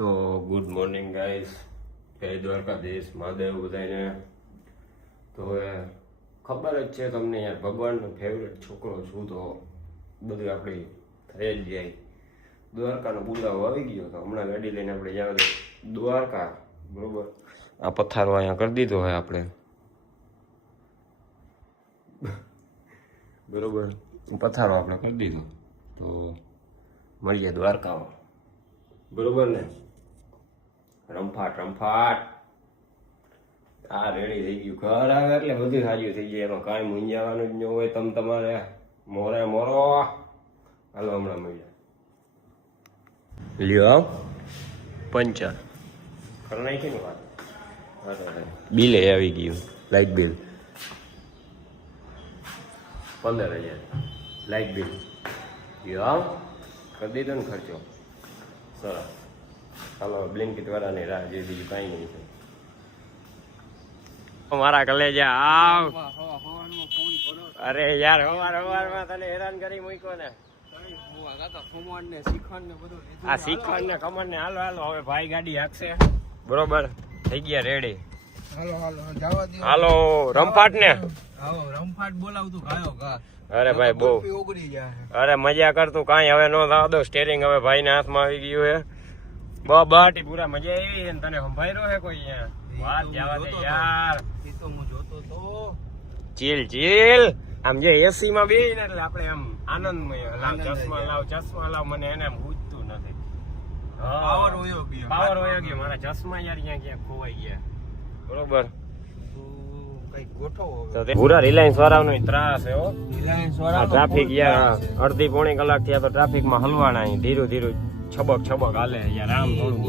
તો good morning guys, જય દ્વારકાધીશ મહાદેવ બધાને. તો હવે ખબર જ છે તમને યાર, ભગવાનનો ફેવરેટ છોકરો છું તો બધું આપણી થઈ જ જાય. દ્વારકાનો બોલાવો આવી ગયો તો હમણાં ગાડી લઈને આપણે જ્યાં દ્વારકા, બરોબર. આ પથ્થારો અહીંયા કરી દીધો હોય આપણે, બરોબર. પથ્થારો આપણે કરી દીધો તો મળીએ દ્વારકામાં, બરોબર ને. રમફાટ રમફાટ આ રેડી થઈ ગયું. ઘર આવે એટલે બધું સાજું થઈ જાય, એમાં કાંઈ મૂંઝાવાનું જ ન હોય. તમારે મોરે મોરો હાલો હમણાં મળ્યા લ્યો પંચર કરી નાખી ને વાત. બિલે આવી ગયું, લાઇટ બિલ 15,000 લાઇટ બિલ લ્યો કરી દીધો ને ખર્ચો. સરસ. હાલો બ્લિંકિટ વાળાની રાહ જોઈ, બીજું કાંઈ નહીં છે. મારા કલેજા આવ. અરે યાર હવારમાં તને હેરાન કરી મૂક્યો ને. આ શીખણ ને ખમણ ને હાલો હાલો હવે ભાઈ ગાડી હાંકશે, બરોબર. થઈ ગયા રેડી. હાલો રમફાટ ને રમફાટ બોલાવતું ગાયો ગા. અરે ભાઈ બહુ, અરે મજા કરતું કાંઈ હવે નો થવા દો. સ્ટેરિંગ હવે ભાઈ ના હાથમાં આવી ગયું હે. બાટી પૂરા મજા આવી છે ને. તને સંભાળ્યો હે કોઈ અહીંયા? વાત જવા દે યાર. એ તો હું જોતો તો. ચીલ ચીલ. આમ જે એસી માં બેહી ને એટલે આપણે આમ આનંદમય. લાવ ચશ્મા લાવ, મને એને આમ પૂછતું નથી. પાવર હોયો ગયો મારા ચશ્મા યાર ક્યાં ખોવાઈ ગયા, બરોબર. કઈ ગોઠવો તો પૂરા રિલાયન્સ વાળાનો ત્રાસ છે હો. રિલાયન્સ વાળા ટ્રાફિક યાર અડધી પોણી કલાક થી આપણે ટ્રાફિક માં હલવાના. ધીરું ધીરું છબક હાલે યાર. આમ થોડું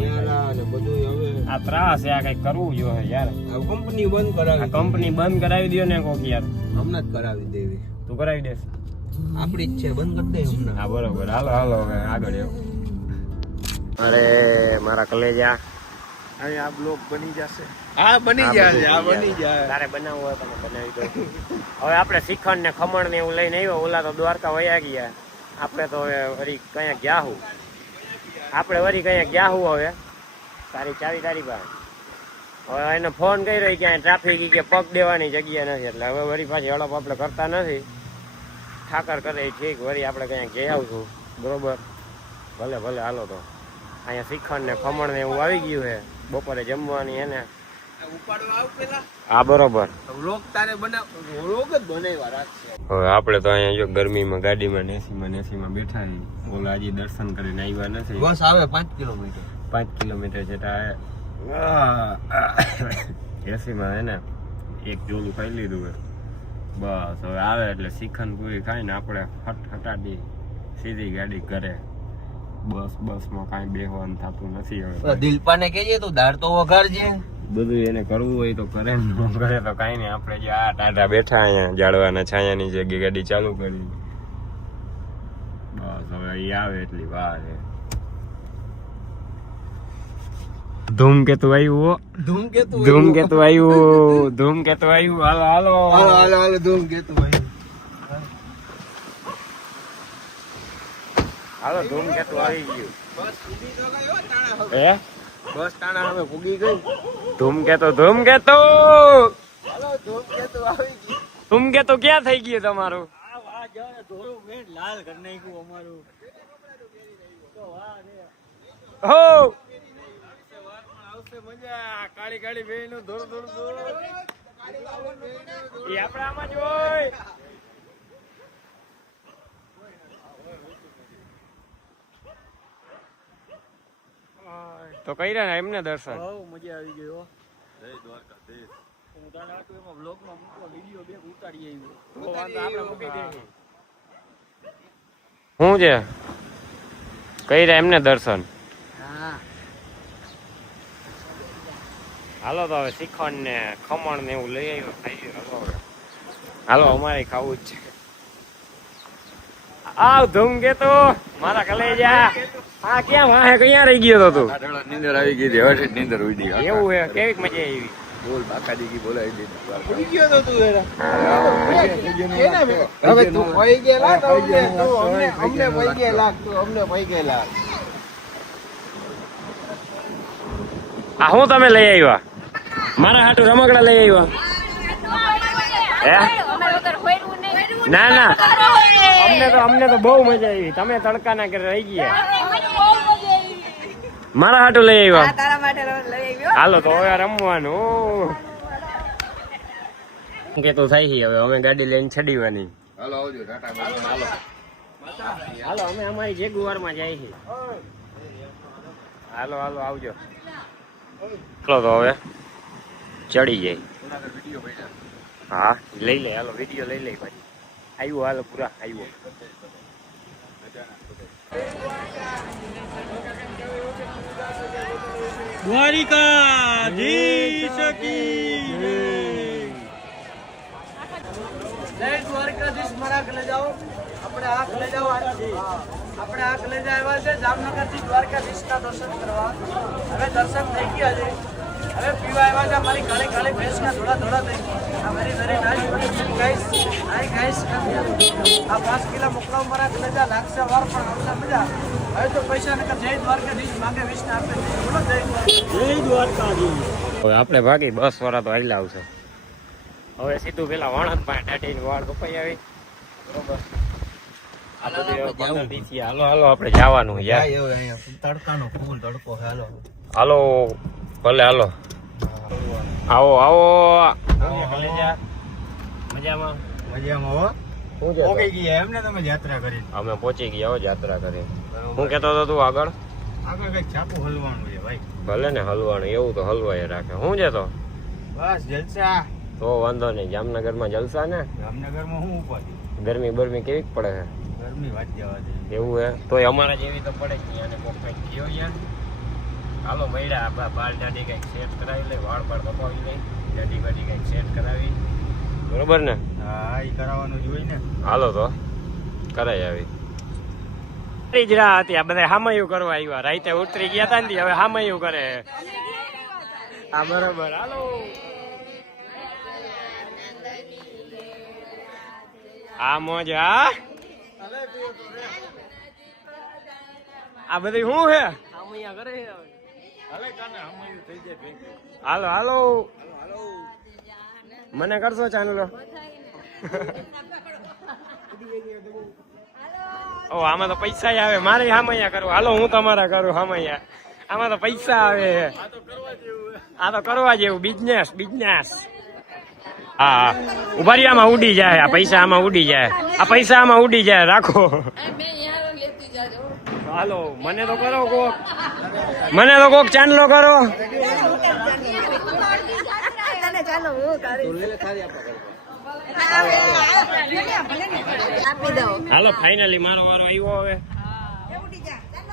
બધું હવે આ ત્રાસ છે. આ કઈક કરવું જોઈએ યાર. કંપની બંધ કરાવી. કંપની બંધ કરાવી દો ને કોક યાર. હમણાં જ કરાવી દેવી. તું કરાવી દેસ? આપડી જ છે, બંધ કરી દે હમણાં. હા બરોબર. હાલો હવે આગળ એવો. અરે મારા કલેજા, આ બ્લોગ બની જશે. હા બની જશે, આ બની જાય. તારે બનાવવું હોય તમે બનાવી દો. હવે આપણે શ્રીખંડ ને ખમણ ને એવું લઈને આવ્યો. ઓલા તો દ્વારકા વયા ગયા. આપણે તો હવે વળી કયા ગયા હું. હવે તારી ચાવી તારી પાસે. હવે એને ફોન કર્યો કે ટ્રાફિક કે પગ દેવાની જગ્યા નથી, એટલે હવે વળી પાછી હડપ આપણે કરતા નથી. ઠાકર કરે ઠીક, વળી આપણે કયા જઈ આવશું, બરોબર. ભલે હાલો. તો અહીંયા શ્રીખંડ ને ખમણ ને એવું આવી ગયું છે. બપોરે જમવાની એને હા બરોબર. વ્લોગ તારે બનાવ, વ્લોગ જ બનાવ્યા રાખશે. હવે આપણે તો અહીંયા જો ગરમીમાં ગાડીમાં એસીમાં બેઠા છીએ. ઓલા હજી દર્શન કરીને આવ્યા નથી. બસ આવે 5 કિલોમીટર. 5 કિલોમીટર છે. એસીમાં હે ને એક જોલું ખાઈ લીધું હે. બસ હવે આવે એટલે શ્રીખંડ પૂરી ખાઈને આપણે હટાડી સીધી ગાડી ઘરે. બસમાં કાંઈ બેહવાનું થતું નથી હવે. દિલપાને કહેજે તું દાળ તો વઘારજે. બધું એને કરવું હોય તો કરે, ન કરે તો કાંઈ નહીં. આપણે જે આ ટાટા બેઠા અહીંયા જાળવાના છાયાની જગ્યાએ ગાડી ચાલુ કરી. બસ હવે એ આવે એટલી વાર છે. ધૂમકેતુ આવ્યું. હાલો ધૂમકેતુ આવ્યું. હાલો ધૂમકેતુ આવી ગયું. બસ તાણા હવે પૂગી ગઈ. ધૂમકેતુ હાલો ધૂમકેતુ આવી ગયું. ધૂમકેતુ ક્યાં થઈ ગયું તમારું? આ જાણે ધોળું મેં લાલ કરી નાખ્યું અમારું. તો વાહ રે હો આવશે મજા. કાળી બેનું ધોળ એ આપણે આમાં જ હોય. તો કર્યા ને એમને દર્શન? મજા આવી ગઈ હો. જય દ્વારકાધીશ. હું તને આટલું એમાં બ્લોગમાં મૂકો, વિડિયો બે ઉતારી આવ્યો. શું છે કર્યા એમને દર્શન? હા હાલો તો હવે શ્રીખંડ ને ખમણ ને એવું લઈ આવ્યો, ખાઈ. હાલો અમારે ખાવું જ છે. આવ ધૂમકેતુ મારા કલેજા. હા ક્યાં વાહે ક્યાં રહી ગયો તો તું? નીંદર આવી ગઈ હતી, હવે નીંદર ઉડી ગઈ. એવું હે? કેવી મજા આવી? બોલ બાકા દીકી બોલાવી દીધી. ઉડી ગયો તો તું એરા. હવે તું પઈ ગયેલા તો અમને પઈ ગયેલા, તું અમને પઈ ગયેલા. આ હું તમે લઈ આવ્યા મારા હાટુ રમકડા લઈ આવ્યા હે ના ના અમને તો બહુ મજા આવી તમે તડકાના ઘરે રહી ગયા મારા હાટુ લઈ આવ્યા હાલો તો હવે રમવાનું કે તો થાય છે હવે અમે ગાડી લઈને છડીવાની હાલો આવજો ટાટા હાલો અમે અમારી જેગુવારમાં જાય છે હાલો હાલો આવજો ચલો તો હવે ચડી જાય હા લઈ લે હાલો વિડીયો લઈ લે ભાઈ આવ્યો હાલો પૂરા આવ્યો દ્વારિકાધીશ કી જય દ્વારકાધીશ મરાક લઈ જાઓ આપણે આંખ લઈ જાઓ આપણે આંખ લઈ જાય છે જામનગર થી દ્વારકાધીશ ના દર્શન કરવા હવે દર્શન થઈ ગયા છે હવે પીવા આવ્યા છે અમારી કાળી કાળી ભેંસના થોડા થઈ આ very very nice guys hi guys આ 5 કિલો મોકલાવ મરાક લઈ જા લાગશે વાર પણ આવશે મજા હવે તો પૈસા નકર જય દ્વારકાધીશ માંગે 20 ના આપે બોલો જય દ્વારકાધીશ હવે આપણે ભાગી બસ વાળા તો આઈલા આવશે હવે સીધું પેલા વાણંદ પાસે ટાટીની વાળ કપાઈ આવી બરોબર આ બધું 15 દિવસ હાલો હાલો આપણે જવાનું યાર તડકાનો ફૂલ તડકો હાલો હાલો ભલે હાલો આવો આવો મજામાં મજામાં હો શું છે પહોંચી ગયા એમને તમે યાત્રા કરી અમે પહોંચી ગયા હો યાત્રા કરી હું કહેતો હતો તું આગળ આગળ કઈક છાપું હલવાનું છે ભાઈ ભલે ને હલવાનું એવું તો હલવાય રાખે શું છે તો બસ જલસા તો વાંધો નહીં જામનગરમાં જલસા ને જામનગરમાં શું ઉપાધિ ગરમી બરમી કેવી પડે છે ગરમી વાત જવા દે એવું હે તોય અમારા જેવી તો પડે જ નહીં અને કોક કંઈક થયો યાર હાલો મળ્યા આપણા બાળ દાઢી કંઈક સેટ કરાવી લઈ વાળ બાળ કપાવી લઈ દાઢી બાઢી કંઈક સેટ કરાવી બરોબર ને હા એ કરાવવાનું જોઈ ને હાલો તો કરાઈ આવી જ રાહ હતી આ બધા હામયું કરવા આવ્યા રાતે ઉતરી ગયા હતા ને હવે હામયું કરે હા બરોબર હાલો આ મોજ હા આ બધી શું હે હાલો હાલો મને કરશો ચાંદલો ઓ આમાં તો પૈસા આવે મારે હામૈયા કરવું હાલો હું તમારા કરું હામૈયા આમાં તો પૈસા આવે આ તો કરવા જેવું બિઝનેસ હા ઉભા રહી આમાં ઉડી જાય આ પૈસા આમાં ઉડી જાય આ પૈસા આમાં ઉડી જાય રાખો હાલો મને તો કરો કોક ચાંદલો કરો હાલો ફાઇનલી મારો વારો આવ્યો હવે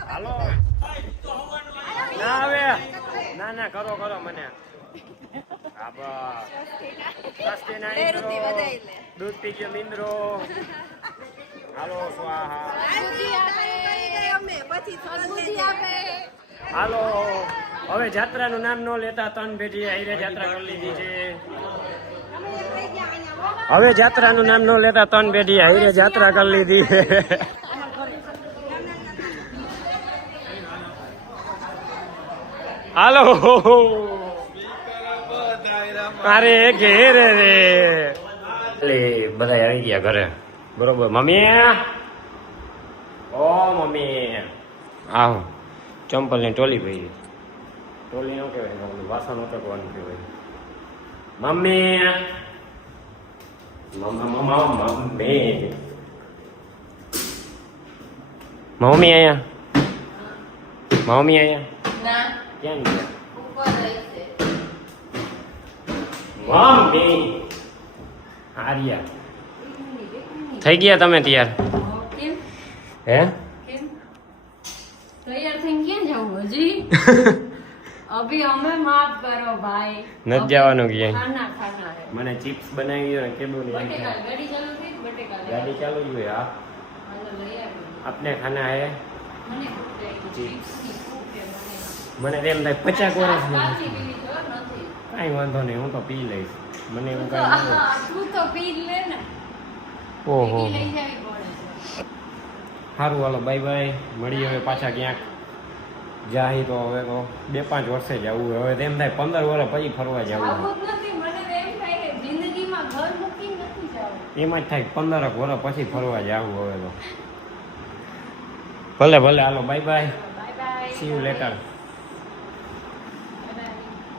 હાલો ના હવે ના કરો મને હા બસ દૂધ પી ગયો મિંદરો હાલો સ્વાહા હાલો હવે જાત્રાનું નામ ન લેતા તન બેટી આઈરે જાત્રા કરી લીધી છે હવે જાત્રાનું નામ ન લેતા તન બેટી આઈરે જાત્રા કરી લીધી છે હાલો અરે ઘેર રે એટલે બધા આવી ગયા ઘરે બરોબર મમ્મી ઓ મમ્મી આવો ચંપલ ની ટોલી ભાઈ ટોલી નો કહેવાય વાસણ ઉટકવાનું કહેવાય મમ્મી મમ્મી મમ્મી અહીંયા ક્યાં મમ્મી આર્યા થઈ ગયા તમે તૈયાર હે તૈયાર થઈને ક્યાં જાવું હજી અભી અમે માફ કરો ભાઈ નથી જવાનું ક્યાંય ખાના ખાના હે મને ચિપ્સ બનાવી દો ને કેદું નહીં બટેકા ગાડી ચાલુ થઈ બટેકા ગાડી ચાલુ જ હોય હા હાલો લઈ આવ્યો આપને ખાના હે મને ચિપ્સ ની ભૂખ છે મને તેમ થાય 50 વર્ષ કાચી પીવી તો નથી કાંઈ વાંધો નહીં હું તો પી લઈશ મને એવું તો કાંઈ તું તો પી લે ને ઓહો લઈ જાવી પડે છે સારું હાલો બાય બાય મળીએ હવે પાછા ક્યાંક જાહી તો હવે તો 2-5 વર્ષે જવું હવે તેમ થાય 15 વર્ષ પછી ફરવા જવું આવું જ નથી મને તો એમ થાય કે જિંદગીમાં ઘર મૂકીને નથી જવું. એમાં જ થાય 15 વર્ષ પછી ફરવા જવું હવે તો ભલે ભલે હાલો bye bye bye bye. See you letter